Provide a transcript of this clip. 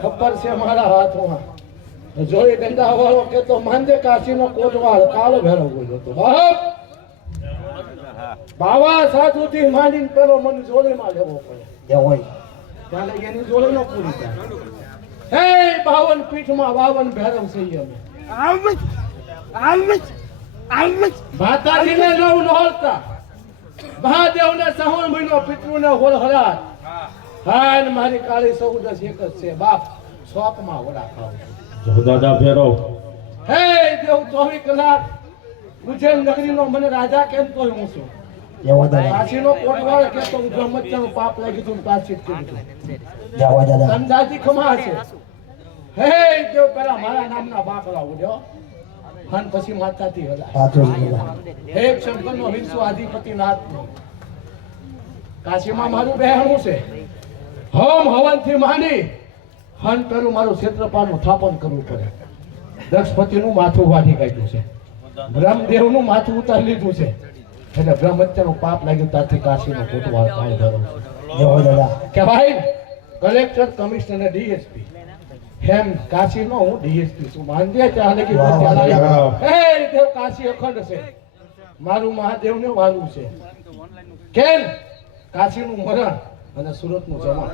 ખબર છે મારા હાથમાં જોઈ ગંગા વાળો કે તો માંજે કાશીનો કોટવાળ કાળો ભેરો ગયો હતો બાપ બાવા સાધુથી માંડીને પેલો મને જોડીમાં લેવો પડે ત્યાં લઈ એની જોડે નો પૂરી થાય હે 52 પીઠમાં 52 ભેરવ છે અમે માતાજીને નવ નહોરતા મહાદેવને શ્રાવણ મહિનો પિતૃને હોળ હરાત હા ને મારી કાળી 14 એક જ છે બાપ શોકમાં વડા ખાવ જો દાદા ફેરો હે દેવ 24 કલાક ઉજ્જૈન નગરીનો મને રાજા કેમ તોય હું છું કાશીનો કોટવાળ કે તો બ્રહ્મચર્યનું પાપ લાગી તું કાશી કીધું જવા દાદા અંદાજી ખમા છે હે દેવ પેલા મારા નામના બાકડા ઉડ્યો હન પછી માતાથી હલા હે શંકરનો વિંશુ આધિપતિનાથ કાશીમાં મારું બહેણું છે હોમ હવનથી માંડી હન પેલું મારું ક્ષેત્રપાળનું સ્થાપન કરવું પડે દક્ષપતિનું માથું વાઢી કાઢ્યું છે બ્રહ્મદેવનું માથું ઉતારી લીધું છે એટલે બ્રહ્મચર્યનું પાપ લાગ્યું ત્યાંથી કાશીનો કોટવાળ કાળ ધરો કે ભાઈ કલેક્ટર કમિશનર અને ડીએસપી હેમ કાશીનો હું ડીએસપી છું માંદે ચાલે કે હે દેવ કાશી અખંડ છે મારું મહાદેવને વાલું છે કેમ કાશીનું મરણ અને સુરતનું જમા